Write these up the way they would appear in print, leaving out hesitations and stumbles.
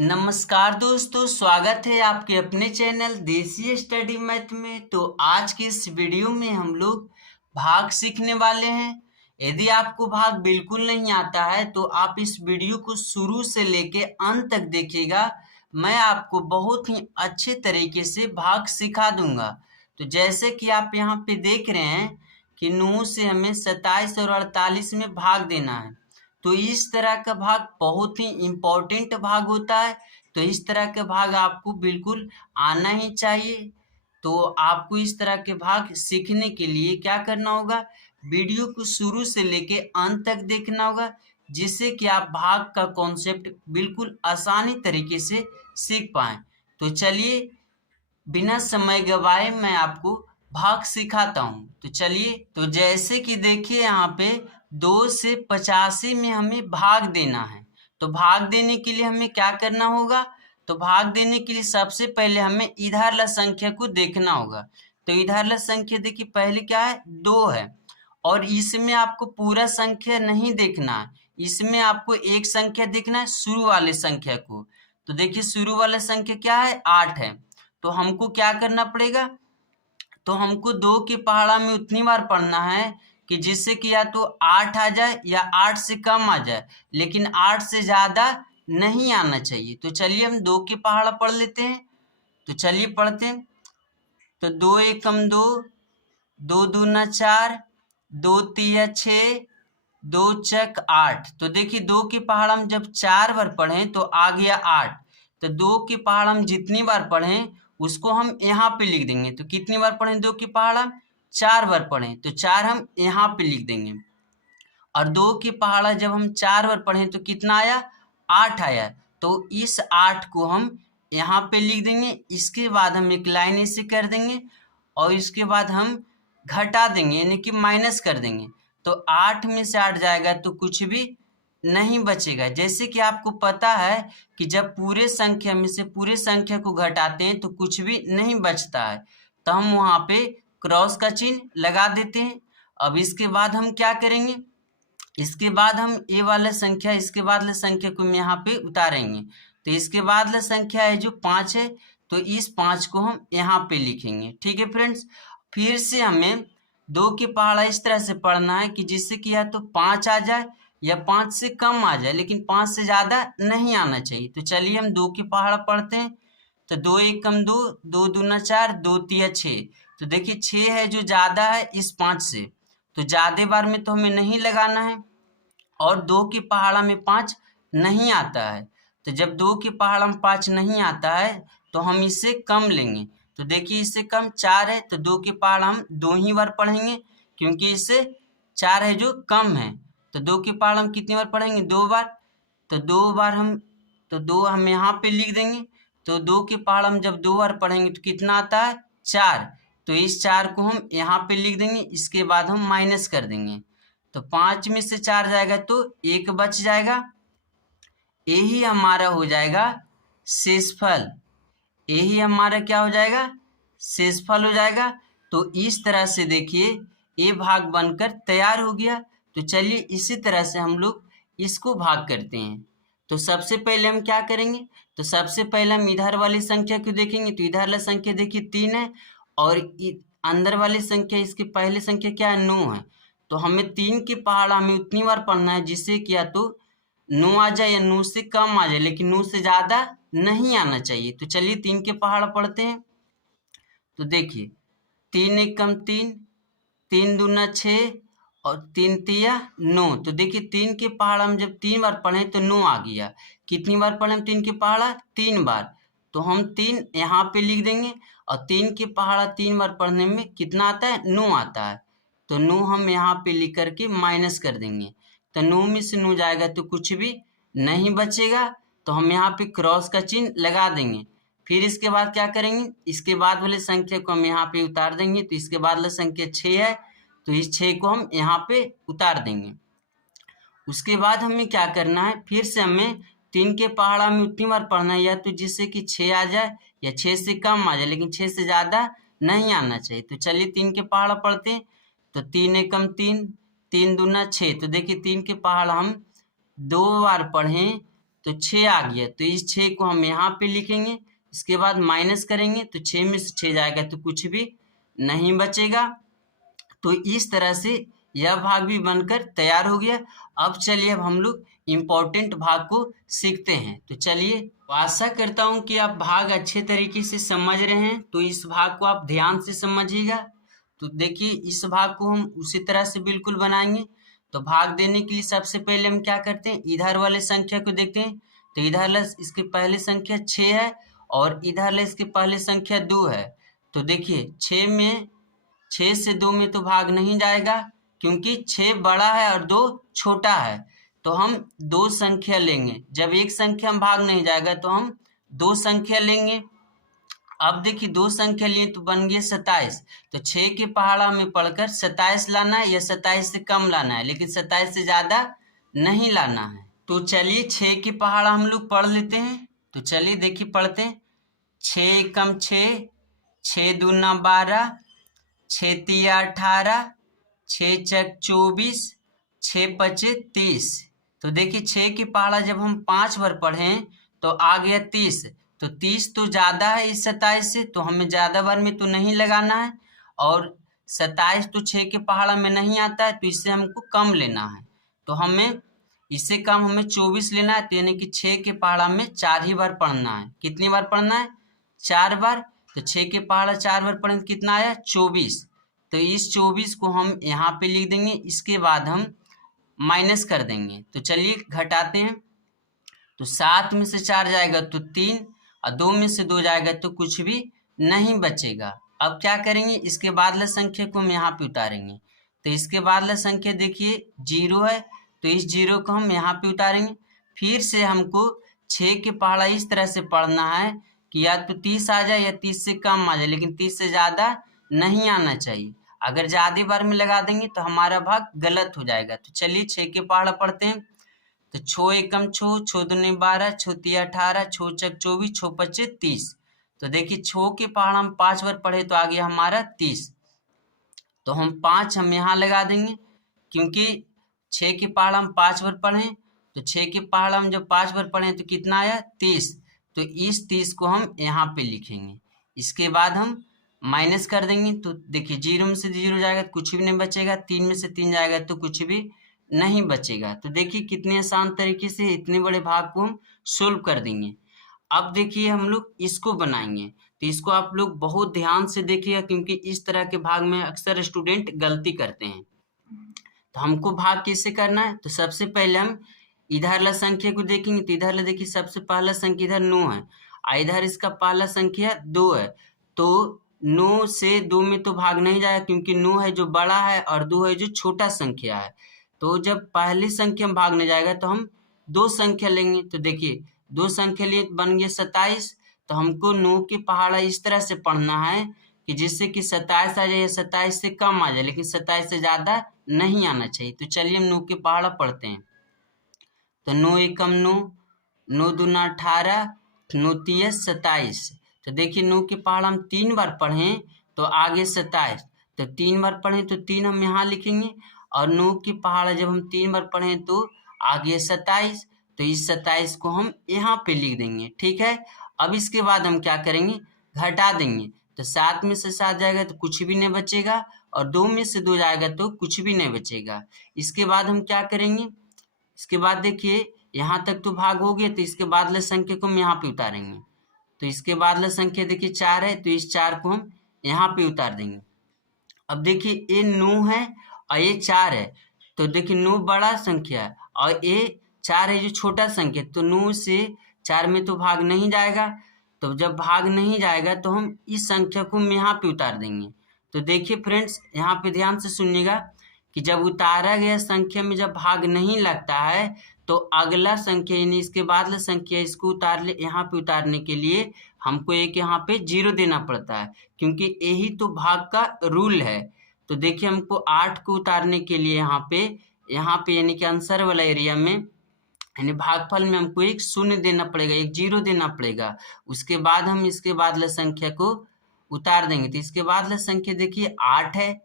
नमस्कार दोस्तों, स्वागत है आपके अपने चैनल देसी स्टडी मैथ में। तो आज की इस वीडियो में हम लोग भाग सीखने वाले हैं। यदि आपको भाग बिल्कुल नहीं आता है तो आप इस वीडियो को शुरू से लेके अंत तक देखिएगा। मैं आपको बहुत ही अच्छे तरीके से भाग सिखा दूंगा। तो जैसे कि आप यहाँ पे देख रहे हैं कि 9 से हमें 27 और 48 में भाग देना है। तो इस तरह का भाग बहुत ही इम्पोर्टेंट भाग होता है। तो इस तरह के भाग आपको बिल्कुल आना ही चाहिए। तो आपको इस तरह के भाग सीखने के लिए क्या करना होगा, वीडियो को शुरू से लेके अंत तक देखना होगा, जिससे कि आप भाग का कॉन्सेप्ट बिल्कुल आसानी तरीके से सीख पाएं। तो चलिए बिना समय गवाए मैं आपको भाग सिखाता हूँ। तो चलिए, तो जैसे कि देखिए यहाँ पे 2 से 85 में हमें भाग देना है। तो भाग देने के लिए हमें क्या करना होगा, तो भाग देने के लिए सबसे पहले हमें इधर वाला संख्या को देखना होगा। तो इधर वाला संख्या देखिए, पहले क्या है, 2 है। और इसमें आपको पूरा संख्या नहीं देखना है, इसमें आपको एक संख्या देखना है, शुरू वाले संख्या को। तो देखिए शुरू वाला संख्या क्या है, 8 है। तो हमको क्या करना पड़ेगा, तो हमको 2 की पहाड़ा में उतनी बार पढ़ना है कि जिससे कि या तो 8 आ जाए या 8 से कम आ जाए, लेकिन 8 से ज़्यादा नहीं आना चाहिए। तो चलिए हम 2 की पहाड़ा पढ़ लेते हैं। तो चलिए पढ़ते हैं। तो 2 एकम 2, 2 दूना 4, 2 तिया 6, 2 चक 8। तो देखिए 2 की पहाड़ हम जब 4 बार पढ़ें तो आ गया 8। तो 2 की पहाड़ हम जितनी बार पढ़ें उसको हम यहाँ पे लिख देंगे। तो कितनी बार पढ़ें 2 की पहाड़ हम, 4 बार पढ़ें तो 4 हम यहाँ पे लिख देंगे। और 2 की पहाड़ा जब हम 4 बार पढ़ें तो कितना आया, 8 आया। तो इस 8 को हम यहाँ पे लिख देंगे। इसके बाद हम एक लाइन ऐसे कर देंगे और इसके बाद हम घटा देंगे, यानी कि माइनस कर देंगे। तो 8 में से 8 जाएगा तो कुछ भी नहीं बचेगा। जैसे कि आपको पता है कि जब पूरे संख्या में से पूरे संख्या को घटाते हैं तो कुछ भी नहीं बचता है, तो हम वहाँ पे क्रॉस का चिन्ह लगा देते हैं। अब इसके बाद हम क्या करेंगे, इसके बाद हम ये वाला संख्या, इसके बाद वाला संख्या को हम यहाँ पे उतारेंगे। तो इसके बाद वाला संख्या है जो 5 है, तो इस 5 को हम यहाँ पे लिखेंगे। ठीक है फ्रेंड्स, फिर से हमें 2 की पहाड़ा इस तरह से पढ़ना है कि जिससे कि या तो 5 आ जाए या 5 से कम आ जाए, लेकिन 5 से ज़्यादा नहीं आना चाहिए। तो चलिए हम 2 की पहाड़ा पढ़ते हैं। तो 2 एकम 2, 2 दूना 4, 2 तिया 6। तो देखिए 6 है जो ज़्यादा है इस 5 से, तो ज़्यादा बार में तो हमें नहीं लगाना है। और 2 की पहाड़ा में 5 नहीं आता है। तो जब 2 की पहाड़ा में 5 नहीं आता है तो हम इससे कम लेंगे। तो देखिए इससे कम 4 है, तो 2 की पहाड़ा हम 2 ही बार पढ़ेंगे, क्योंकि इससे 4 है जो कम है। तो 2 की पहाड़ा हम कितनी बार पढ़ेंगे, 2 बार। तो 2 बार हम, तो 2 हम यहाँ पे लिख देंगे। तो 2 की पहाड़ा हम जब 2 बार पढ़ेंगे तो कितना आता है, 4। तो इस 4 को हम यहाँ पे लिख देंगे, इसके बाद हम माइनस कर देंगे। तो 5 में से 4 जाएगा तो 1 बच जाएगा। यही हमारा हो जाएगा शेषफल। यही हमारा क्या हो जाएगा, शेषफल हो जाएगा। तो इस तरह से देखिए ये भाग बनकर तैयार हो गया। तो चलिए इसी तरह से हम लोग इसको भाग करते हैं। तो सबसे पहले हम क्या करेंगे, तो सबसे पहले हम इधर वाली संख्या को देखेंगे। तो इधर वाला संख्या देखिए 3 है, और अंदर वाली संख्या, इसकी पहली संख्या क्या है, 9 है। तो हमें 3 की पहाड़ा हमें उतनी बार पढ़ना है जिससे कि या तो 9 आ जाए या 9 से कम आ जाए, लेकिन 9 से ज़्यादा नहीं आना चाहिए। तो चलिए 3 के पहाड़ा पढ़ते हैं। तो देखिए 3 एकम 3, 3 दूना 6 और 3 तिया 9। तो देखिए 3 के पहाड़ा हम जब 3 बार पढ़ें तो 9 आ गया। कितनी बार पढ़ें हम 3 के पहाड़ा, 3 बार। तो हम 3 यहाँ पे लिख देंगे, और 3 के पहाड़ा 3 बार पढ़ने में कितना आता है, 9 आता है। तो 9 हम यहाँ पे लिख करके माइनस कर देंगे। तो 9 में से 9 जाएगा तो कुछ भी नहीं बचेगा। तो हम यहाँ पे क्रॉस का चिन्ह लगा देंगे। फिर इसके बाद क्या करेंगे, इसके बाद वाले संख्या को हम यहाँ पे उतार देंगे। तो इसके बाद वाला संख्या 6 है, तो इस 6 को हम यहाँ पे उतार देंगे। उसके बाद हमें क्या करना है, फिर से हमें 3 के पहाड़ा में उतनी बार पढ़ना है या तो जिससे कि 6 आ जाए या 6 से कम आ जाए, लेकिन 6 से ज़्यादा नहीं आना चाहिए। तो चलिए 3 के पहाड़ा पढ़ते हैं। तो 3 एकम 3, 3 दूना 6। तो देखिए 3 के पहाड़ा हम 2 बार पढ़ें तो 6 आ गया, तो इस 6 को हम यहाँ पे लिखेंगे, इसके बाद माइनस करेंगे तो 6 में से 6 जाएगा तो कुछ भी नहीं बचेगा। तो इस तरह से यह भाग भी बनकर तैयार हो गया। अब चलिए अब हम लोग इम्पोर्टेंट भाग को सीखते हैं। तो चलिए, आशा करता हूँ कि आप भाग अच्छे तरीके से समझ रहे हैं, तो इस भाग को आप ध्यान से समझिएगा। तो देखिए, इस भाग को हम उसी तरह से बिल्कुल बनाएंगे। तो भाग देने के लिए सबसे पहले हम क्या करते हैं, इधर वाले संख्या को देखते हैं। तो इधर इसके पहले संख्या 6 है और इधर इसके पहले संख्या 2 है। तो देखिए 6 से 2 में तो भाग नहीं जाएगा, क्योंकि 6 बड़ा है और 2 छोटा है। तो हम 2 संख्या लेंगे, जब एक संख्या में भाग नहीं जाएगा तो हम 2 संख्या लेंगे। अब देखिए 2 संख्या लिए तो बन गया 27। तो 6 के पहाड़ा में पढ़कर 27 लाना है या 27 से कम लाना है, लेकिन 27 से ज्यादा नहीं लाना है। तो चलिए 6 के पहाड़ा हम लोग पढ़ लेते हैं। तो चलिए देखिए पढ़ते हैं। 6 एकम 6, 6 दूना 12, 6 तिया 18, 6 चक 24, 6 पचे 30। तो देखिए 6 के पहाड़ा जब हम 5 बार पढ़ें तो आ गया 30। तो 30 तो ज़्यादा है इस 27 से, तो हमें ज़्यादा बार में तो नहीं लगाना है, और 27 तो 6 के पहाड़ा में नहीं आता है, तो इससे हमको कम लेना है। तो हमें इससे कम हमें 24 लेना है, तो यानी कि 6 के पहाड़ा में 4 ही बार पढ़ना है। कितनी बार पढ़ना है? 4 बार। तो 6 के पहाड़ा 4 बार पढ़ें कितना आया? 24। तो इस 24 को हम यहाँ पे लिख देंगे, इसके बाद हम माइनस कर देंगे। तो चलिए घटाते हैं। तो 7 में से 4 जाएगा तो 3, और 2 में से 2 जाएगा तो कुछ भी नहीं बचेगा। अब क्या करेंगे, इसके बादला संख्या को हम यहाँ पे उतारेंगे। तो इसके बादला संख्या देखिए 0 है, तो इस 0 को हम यहाँ पे उतारेंगे। फिर से हमको 6 के पहाड़ा इस तरह से पढ़ना है कि या तो 30 आ जाए या 30 से कम आ जाए, लेकिन 30 से ज़्यादा नहीं आना चाहिए। अगर ज़्यादा बार में लगा देंगे तो हमारा भाग गलत हो जाएगा। तो चलिए 6 के पहाड़ा पढ़ते हैं। तो 6 एकम 6, 6 दूनी 12, 6 तिया 18, 6 चक 24, 6 पचे 30। तो देखिए 6 के पहाड़ा हम 5 बार पढ़े तो आ गया हमारा 30। तो हम 5 हम यहाँ लगा देंगे, क्योंकि 6 के पहाड़ा हम 5 बार पढ़ें। तो 6 के पहाड़ा हम जब 5 बार पढ़ें तो कितना आया? 30। तो इस 30 को हम यहाँ पे लिखेंगे। इसके बाद हम माइनस कर देंगे। तो देखिए 0 में से 0 जाएगा तो कुछ भी नहीं बचेगा, 3 में से 3 जाएगा तो कुछ भी नहीं बचेगा। तो देखिए कितने आसान तरीके से इतने बड़े भाग को हम सोल्व कर देंगे। अब देखिए हम लोग इसको बनाएंगे। तो इसको आप लोग बहुत ध्यान से देखिएगा, क्योंकि इस तरह के भाग में अक्सर स्टूडेंट गलती करते हैं। तो हमको भाग कैसे करना है, तो सबसे पहले हम इधर वाला संख्या को देखेंगे। तो इधर वाला देखिए सबसे पहला संख्या इधर 9 है, और इधर इसका पहला संख्या 2 है। तो 9 से 2 में तो भाग नहीं जाएगा, क्योंकि 9 है जो बड़ा है और 2 है जो छोटा संख्या है। तो जब पहली संख्या में भाग नहीं जाएगा तो हम 2 संख्या लेंगे। तो देखिए 2 संख्या लिए बन गया 27। तो हमको 9 के पहाड़ा इस तरह से पढ़ना है कि जिससे कि 27 आ जाए, 27 से कम आ जाए, लेकिन 27 से ज़्यादा नहीं आना चाहिए। तो चलिए हम 9 के पहाड़ा पढ़ते हैं। तो 9 एकम 9, 9 दूना 18, 9 तिया 27। तो देखिए 9 के पहाड़ा हम 3 बार पढ़ें तो आगे 27। तो 3 बार पढ़ें तो 3 हम यहाँ लिखेंगे, और 9 के पहाड़ा जब हम 3 बार पढ़ें तो आगे 27। तो इस 27 को हम यहाँ पे लिख देंगे, ठीक है। अब इसके बाद हम क्या करेंगे, घटा देंगे। तो 7 में से 7 जाएगा तो कुछ भी नहीं बचेगा, और 2 में से 2 जाएगा तो कुछ भी नहीं बचेगा। इसके बाद हम क्या करेंगे, इसके बाद देखिए यहाँ तक तो भाग हो गया। तो इसके बाद वाले संख्या को हम यहाँ पे उतारेंगे। तो इसके बाद वाला संख्या देखिए 4 है, तो इस 4 को हम यहाँ पे उतार देंगे। अब देखिए ये 9 है और ये 4 है। तो देखिए 9 बड़ा संख्या है और ये 4 है जो छोटा संख्या। तो 9 से 4 में तो भाग नहीं जाएगा। तो जब भाग नहीं जाएगा तो हम इस संख्या को हम यहाँ पे उतार देंगे। तो देखिए फ्रेंड्स, यहाँ पे ध्यान से सुनिएगा कि जब उतारा गया संख्या में जब भाग नहीं लगता है तो अगला संख्या यानी इसके बाद वाला संख्या इसको उतार ले, यहाँ पे उतारने के लिए हमको एक यहाँ पे 0 देना पड़ता है, क्योंकि यही तो भाग का रूल है। तो देखिए हमको 8 को उतारने के लिए यहाँ पे यानी कि आंसर वाला एरिया में यानी भागफल में हमको एक 0 देना पड़ेगा, एक 0 देना पड़ेगा। उसके बाद हम इसके बाद वाला संख्या को उतार देंगे। तो इसके बाद वाला संख्या देखिए 8 है।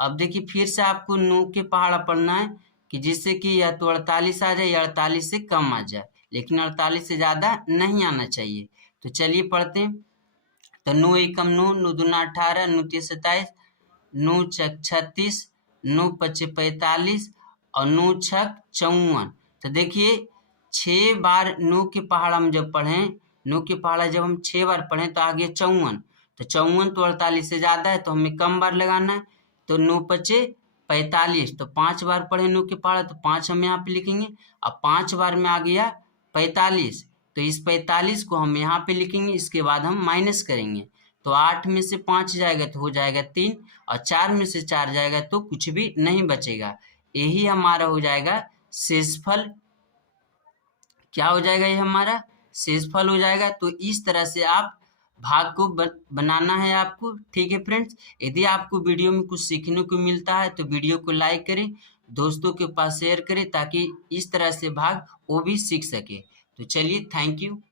अब देखिए फिर से आपको 9 के पहाड़ा पढ़ना है कि जिससे कि या तो 48 आ जाए या 48 से कम आ जाए, लेकिन 48 से ज़्यादा नहीं आना चाहिए। तो चलिए पढ़ते हैं। तो 9 एकम 9, 9 दूना 18, 9 तीस 27, 9 छक 36, 9 पचे 45 और 9 छक 54। तो देखिए 6 बार 9 के पहाड़ा हम जब पढ़ें, 9 के पहाड़ा जब हम 6 बार पढ़ें तो आ गया 54। तो 54 तो 48 से ज़्यादा है, तो हमें कम बार लगाना है। तो 9 पचे 45, तो 5 बार पढ़े 9 के पहाड़ा, तो 5 हम यहाँ पे लिखेंगे। अब 5 बार में आ गया 45, तो इस 45 को हम यहाँ पे लिखेंगे, इसके बाद हम माइनस करेंगे। तो 8 में से 5 जाएगा तो हो जाएगा 3, और 4 में से 4 जाएगा तो कुछ भी नहीं बचेगा। यही हमारा हो जाएगा शेषफल। क्या हो जाएगा? ये हमारा शेषफल हो जाएगा। तो इस तरह से आप भाग को बनाना है आपको। ठीक है फ्रेंड्स, यदि आपको वीडियो में कुछ सीखने को मिलता है तो वीडियो को लाइक करें, दोस्तों के पास शेयर करें, ताकि इस तरह से भाग वो भी सीख सके। तो चलिए, थैंक यू।